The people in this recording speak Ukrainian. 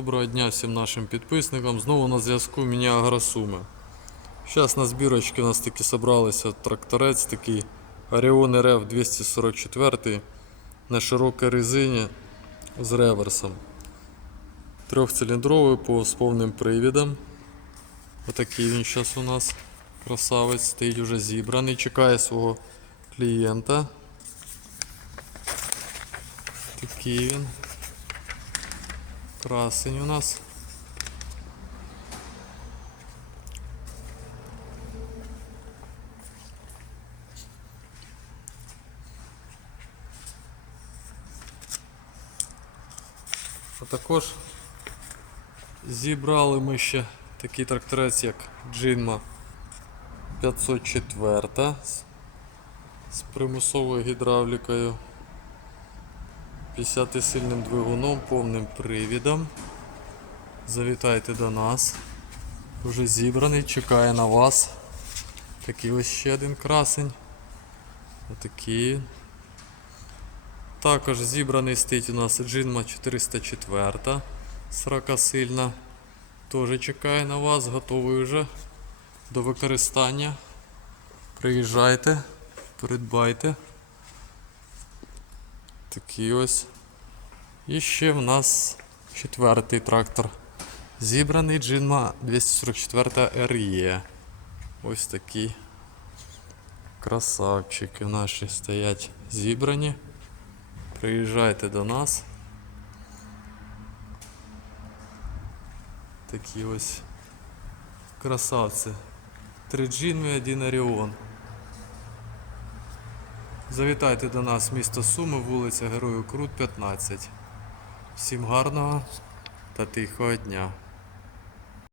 Доброго дня всім нашим підписникам. Знову на зв'язку мене Агросуми. Зараз на збірочці у нас таки зібралися тракторець такий Orion RF 244 на широкій резині з реверсом. Трьохциліндровий по з повним привідом. Отакий він зараз у нас красавець, стоїть уже зібраний, чекає свого клієнта. Такий він. Красень у нас. А також зібрали ми ще такий тракторець, як Джинма 504 з- примусовою гідравлікою. 50-сильним двигуном, повним привідом. Завітайте до нас. Уже зібраний, чекає на вас. Такий ось ще один красень. Отакий. Також зібраний стоїть у нас Джинма 404, 40 сильна. Теж чекає на вас, готовий вже до використання. Приїжджайте, придбайте. Такий ось. І ще в нас четвертий трактор. Зібраний Джинма 244 RE. Ось такі красавчики наші стоять зібрані. Приїжджайте до нас. Такі ось красавці. Три Джинми, один Оріон. Завітайте до нас місто Суми, вулиця Героїв Крут, 15. Всім гарного та тихого дня.